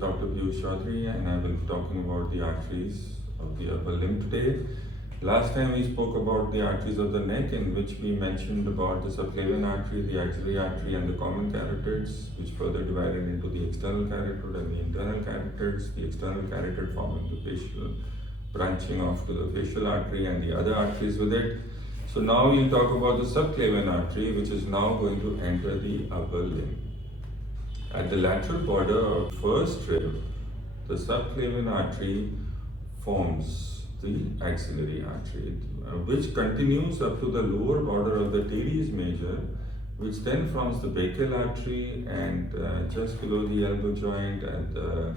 Dr. Piush Choudhry, and I will be talking about the arteries of the upper limb today. Last time we spoke about the arteries of the neck, in which we mentioned about the subclavian artery, the axillary artery, and the common carotids, which further divided into the external carotid and the internal carotids. The external carotid forming the facial, branching off to the facial artery and the other arteries with it. So now we'll talk about the subclavian artery, which is now going to enter the upper limb. At the lateral border of first rib, the subclavian artery forms the axillary artery, which continues up to the lower border of the teres major, which then forms the brachial artery, and just below the elbow joint at the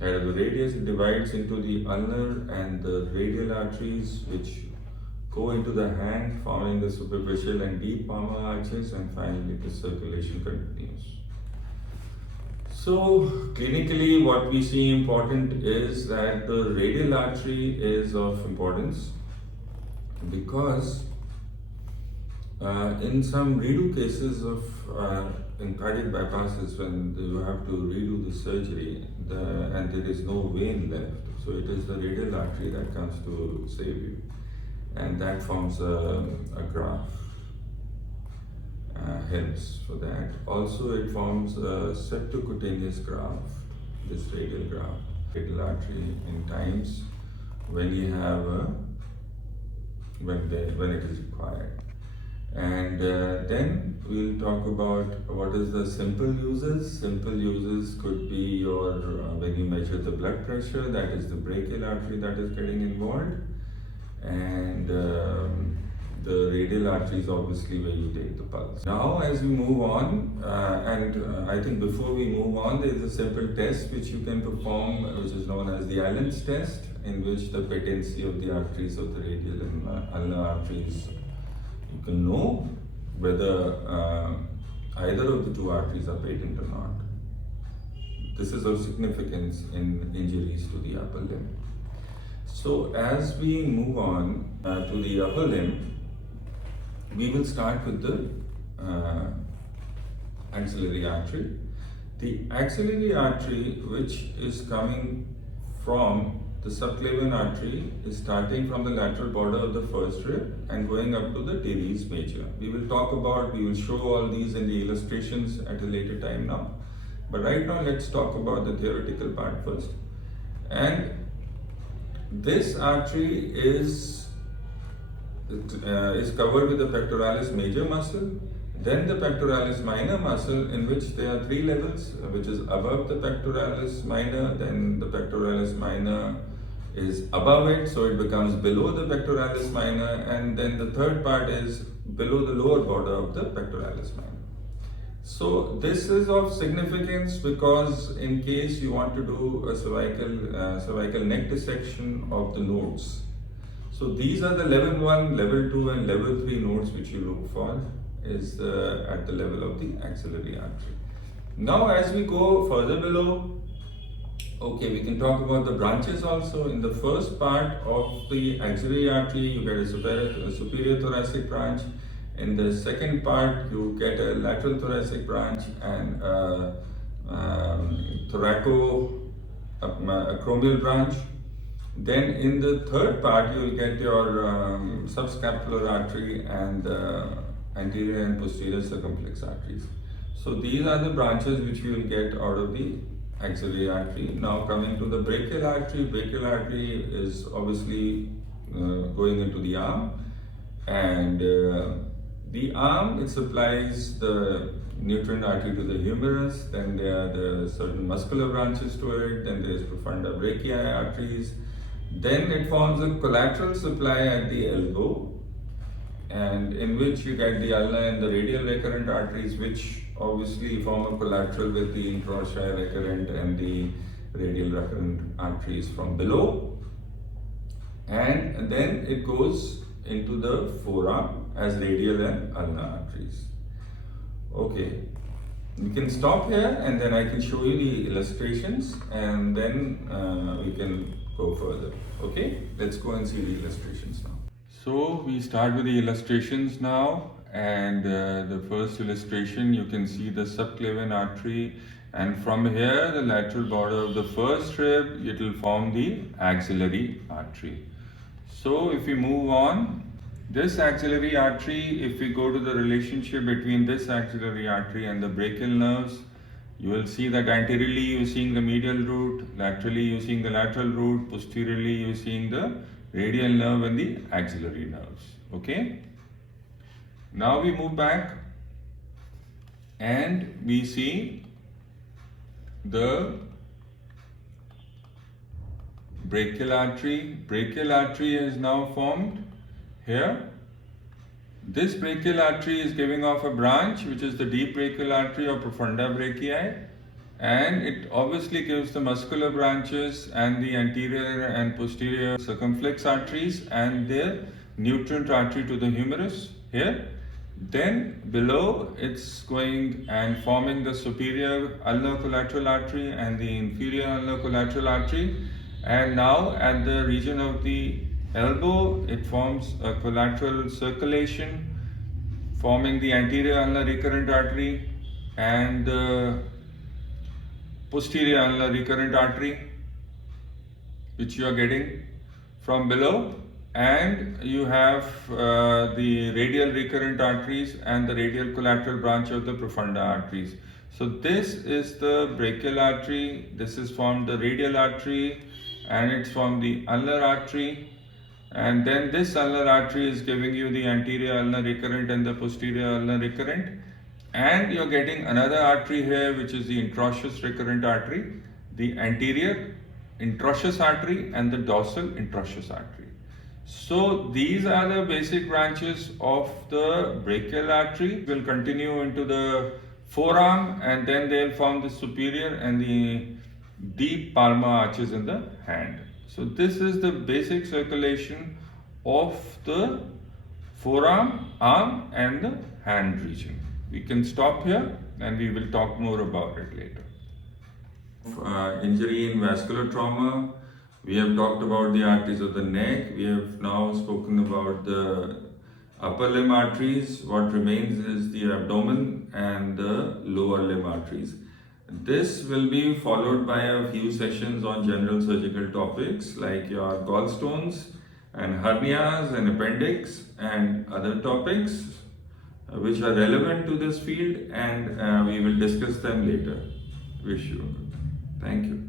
head of the radius, it divides into the ulnar and the radial arteries, which go into the hand, forming the superficial and deep palmar arches, and finally the circulation continues. So clinically, what we see important is that the radial artery is of importance because in some redo cases of in cardiac bypasses, when you have to redo the surgery and there is no vein left, so it is the radial artery that comes to save you, and that forms a graft. Helps for that. Also, it forms a subcutaneous graft, this radial graft, radial artery, in times when you have when it is required. And then we'll talk about what is the simple uses. Simple uses could be your when you measure the blood pressure, that is the brachial artery that is getting involved, and the radial artery is obviously where you take the pulse. Now as we move on, I think before we move on, there is a simple test which you can perform, which is known as the Allen's test, in which the patency of the arteries of the radial and ulnar arteries, you can know whether either of the two arteries are patent or not. This is of significance in injuries to the upper limb. So as we move on to the upper limb, we will start with the axillary artery. The axillary artery, which is coming from the subclavian artery, is starting from the lateral border of the first rib and going up to the teres major. We will show all these in the illustrations at a later time now. But right now, let's talk about the theoretical part first. And this artery is covered with the pectoralis major muscle, then the pectoralis minor muscle, in which there are three levels, which is above the pectoralis minor, then the pectoralis minor is above it, so it becomes below the pectoralis minor, and then the third part is below the lower border of the pectoralis minor. So this is of significance because in case you want to do a cervical neck dissection of the nodes, so these are the level 1, level 2 and level 3 nodes which you look for is at the level of the axillary artery. Now as we go further below, okay, we can talk about the branches also. In the first part of the axillary artery, you get a superior thoracic branch. In the second part, you get a lateral thoracic branch and a thoracoacromial branch. Then in the third part, you will get your subscapular artery and anterior and posterior circumflex arteries. So these are the branches which you will get out of the axillary artery. Now coming to the brachial artery is obviously going into the arm, and the arm, it supplies the nutrient artery to the humerus, then there are the certain muscular branches to it, then there is profunda brachii arteries, then it forms a collateral supply at the elbow, and in which you get the ulnar and the radial recurrent arteries, which obviously form a collateral with the interosseous recurrent and the radial recurrent arteries from below, and then it goes into the forearm as radial and ulnar arteries. Okay, we can stop here and then I can show you the illustrations, and then we can go further. Okay, let's go and see the illustrations now. So we start with the illustrations now, and the first illustration, you can see the subclavian artery and from here the lateral border of the first rib, it will form the axillary artery. So if we move on, this axillary artery, if we go to the relationship between this axillary artery and the brachial nerves, you will see that anteriorly you are seeing the medial root, laterally you are seeing the lateral root, posteriorly you are seeing the radial nerve and the axillary nerves. Okay? Now we move back and we see the brachial artery. Brachial artery is now formed here. This brachial artery is giving off a branch which is the deep brachial artery or profunda brachii, and it obviously gives the muscular branches and the anterior and posterior circumflex arteries and their nutrient artery to the humerus here. Then below it's going and forming the superior ulnar collateral artery and the inferior ulnar collateral artery, and now at the region of the elbow it forms a collateral circulation forming the anterior ulnar recurrent artery and the posterior ulnar recurrent artery, which you are getting from below, and you have the radial recurrent arteries and the radial collateral branch of the profunda arteries. So this is the brachial artery, this is from the radial artery, and it's from the ulnar artery, and then this ulnar artery is giving you the anterior ulnar recurrent and the posterior ulnar recurrent, and you're getting another artery here which is the interosseous recurrent artery, the anterior interosseous artery and the dorsal interosseous artery. So these are the basic branches of the brachial artery. Will continue into the forearm, and then they'll form the superior and the deep palmar arches in the hand. So this is the basic circulation of the forearm, arm and the hand region. We can stop here and we will talk more about it later. Injury in vascular trauma. We have talked about the arteries of the neck. We have now spoken about the upper limb arteries. What remains is the abdomen and the lower limb arteries. This will be followed by a few sessions on general surgical topics like your gallstones and hernias and appendix and other topics which are relevant to this field, and we will discuss them later. Wish you a good. Thank you.